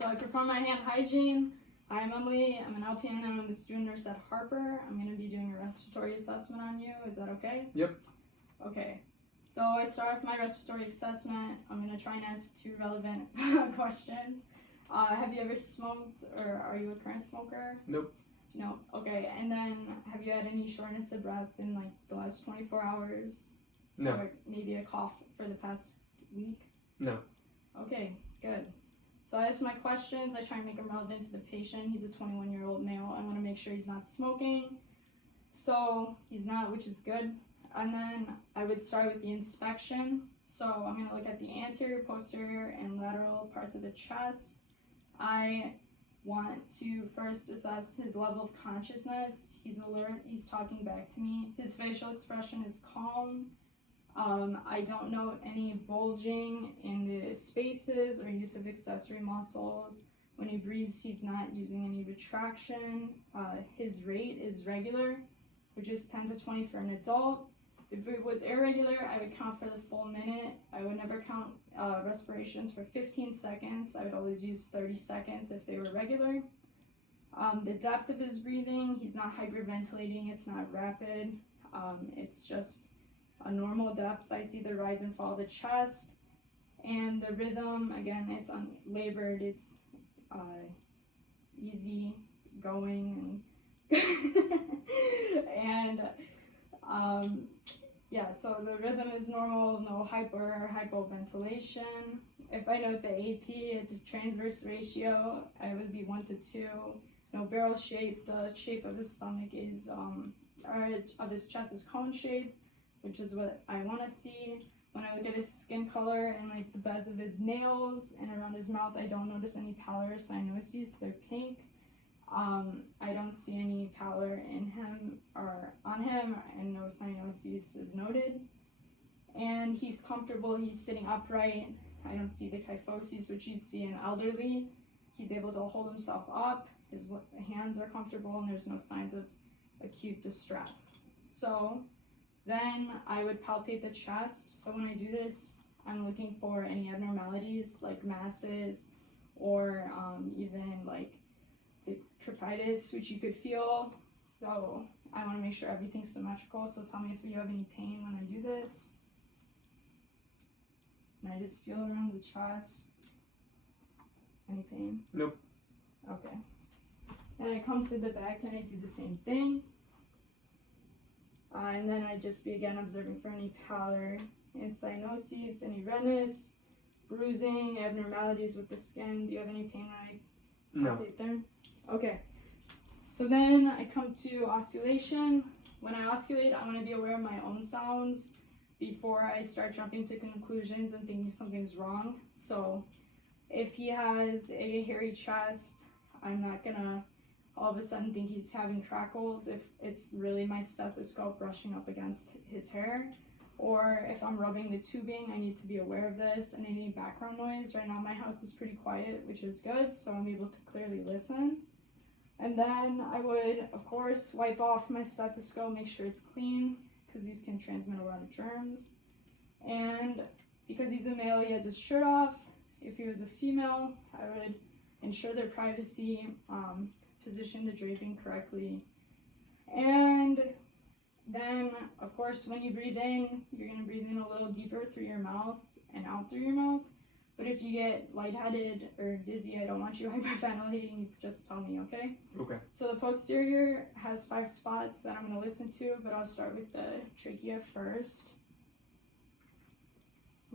So I perform my hand hygiene. Hi, I'm Emily. I'm an LPN and I'm a student nurse at Harper. I'm going to be doing a respiratory assessment on you. Is that okay? Yep. Okay. So I start with my respiratory assessment. I'm going to try and ask 2 relevant questions. Have you ever smoked, or are you a current smoker? Nope. No. Okay. And then have you had any shortness of breath in like the last 24 hours? No. Or maybe a cough for the past week? No. Okay, good. So I ask my questions. I try and make them relevant to the patient. He's a 21-year-old male. I want to make sure he's not smoking. So he's not, which is good. And then I would start with the inspection. So I'm going to look at the anterior, posterior, and lateral parts of the chest. I want to first assess his level of consciousness. He's alert. He's talking back to me. His facial expression is calm. I don't note any bulging in the spaces or use of accessory muscles. When he breathes, he's not using any retraction. His rate is regular, which is 10 to 20 for an adult. If it was irregular, I would count for the full minute. I would never count respirations for 15 seconds. I would always use 30 seconds if they were regular. The depth of his breathing, he's not hyperventilating, it's not rapid. It's just a normal depth. I see the rise and fall of the chest. And the rhythm, again, it's unlabored, it's easy going. And yeah, so the rhythm is normal, no hyper or hypoventilation. If I note the AP, it's transverse ratio, I would be 1 to 2. No barrel shape, the shape of his stomach is, or of his chest is cone shape, which is what I want to see. When I look at his skin color and like the beds of his nails and around his mouth, I don't notice any pallor or cyanoses, they're pink. I don't see any pallor in him or on him, and no cyanoses is noted. And he's comfortable, he's sitting upright. I don't see the kyphosis, which you'd see in elderly. He's able to hold himself up, his hands are comfortable, and there's no signs of acute distress. So then I would palpate the chest. So when I do this, I'm looking for any abnormalities like masses or even like the crepitus, which you could feel. So I want to make sure everything's symmetrical. So tell me if you have any pain when I do this. And I just feel around the chest. Any pain? Nope. Okay. And I come to the back and I do the same thing. And then I just be again observing for any pallor and cyanoses, any redness, bruising, abnormalities with the skin. Do you have any pain when I palpate there? Okay. So then I come to osculation. When I osculate, I want to be aware of my own sounds before I start jumping to conclusions and thinking something's wrong. So if he has a hairy chest, I'm not gonna all of a sudden think he's having crackles if it's really my stethoscope brushing up against his hair. Or if I'm rubbing the tubing, I need to be aware of this and any background noise. Right now my house is pretty quiet, which is good, so I'm able to clearly listen. And then I would, of course, wipe off my stethoscope, make sure it's clean, because these can transmit a lot of germs. And because he's a male, he has his shirt off. If he was a female, I would ensure their privacy, position the draping correctly. And then, of course, when you breathe in, you're going to breathe in a little deeper through your mouth and out through your mouth. But if you get lightheaded or dizzy, I don't want you hyperventilating, you just tell me, okay? Okay. So the posterior has 5 spots that I'm going to listen to, but I'll start with the trachea first.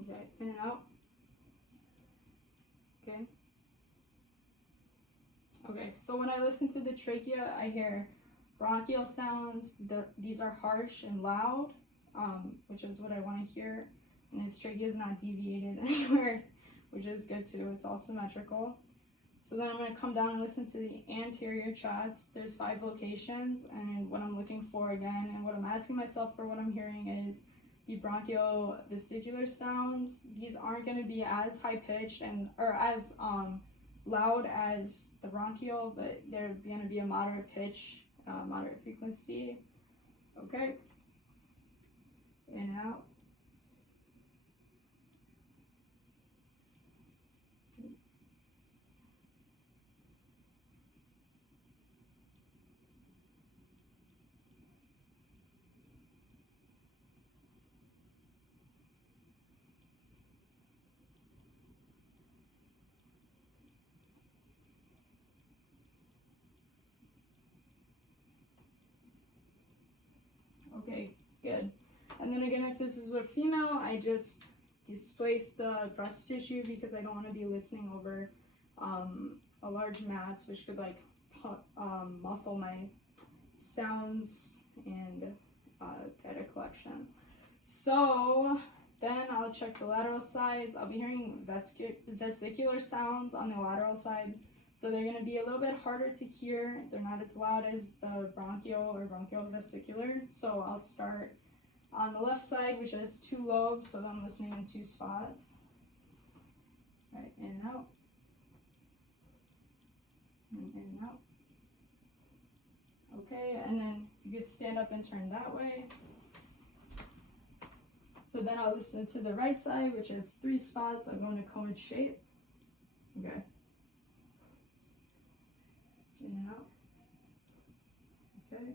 Okay, in and out. Okay. Okay, so when I listen to the trachea, I hear bronchial sounds. These are harsh and loud, which is what I want to hear. And his trachea is not deviated anywhere, which is good too. It's all symmetrical. So then I'm going to come down and listen to the anterior chest. There's 5 locations, and what I'm looking for again, and what I'm asking myself for what I'm hearing is the bronchiovesicular sounds. These aren't going to be as high pitched and or as loud as the bronchial, but they're going to be a moderate pitch, moderate frequency. Okay. In and out. good. And then again, if this is a female, I just displace the breast tissue because I don't want to be listening over a large mass, which could like muffle my sounds and data collection. So then I'll check the lateral sides. I'll be hearing vesicular sounds on the lateral side. So they're going to be a little bit harder to hear. They're not as loud as the bronchial or bronchiovesicular. So I'll start on the left side, which has 2 lobes, so I'm listening in 2 spots. Right, in and out. And in and out. Okay, and then you can stand up and turn that way. So then I'll listen to the right side, which has 3 spots. I'm going to cone shape. Okay. In and out. Okay.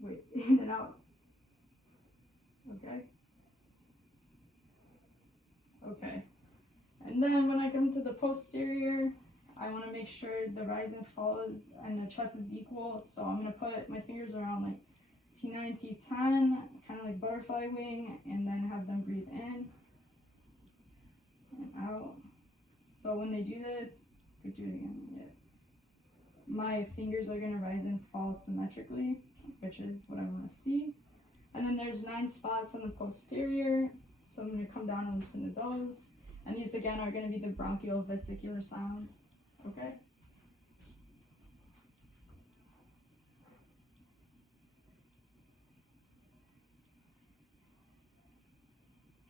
Wait, in and out. Okay. Okay. And then when I come to the posterior, I want to make sure the rise and fall is, and the chest is equal. So I'm going to put my fingers around like T9, T10, kind of like butterfly wing, and then have them breathe in and out. So when they do this, could do it again. Yeah. My fingers are going to rise and fall symmetrically, which is what I want to see. And then there's 9 spots on the posterior, so I'm going to come down and listen to those. And these again are going to be the bronchial vesicular sounds. Okay?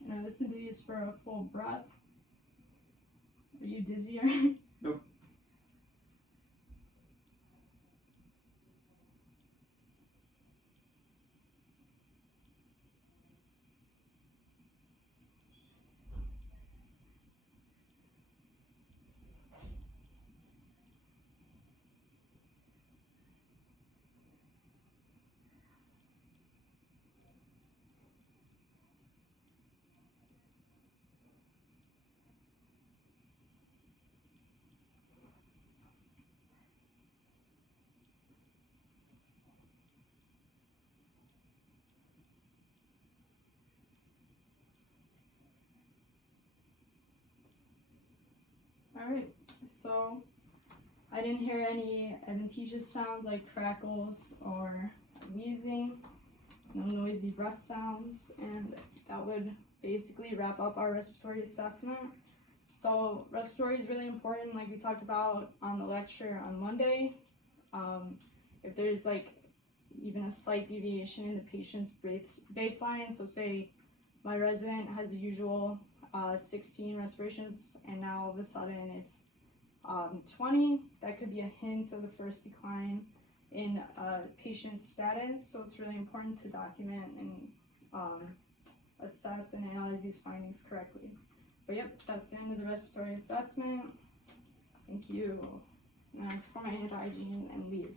And I listen to these for a full breath. Are you dizzy or? Nope. Alright, so I didn't hear any adventitious sounds like crackles or wheezing, no noisy breath sounds, and that would basically wrap up our respiratory assessment. So respiratory is really important, like we talked about on the lecture on Monday. If there's like even a slight deviation in the patient's baseline, so say my resident has a usual 16 respirations and now all of a sudden it's 20, that could be a hint of the first decline in patient status. So it's really important to document and assess and analyze these findings correctly. But yep, that's the end of the respiratory assessment. Thank you. And I perform my hand hygiene and leave.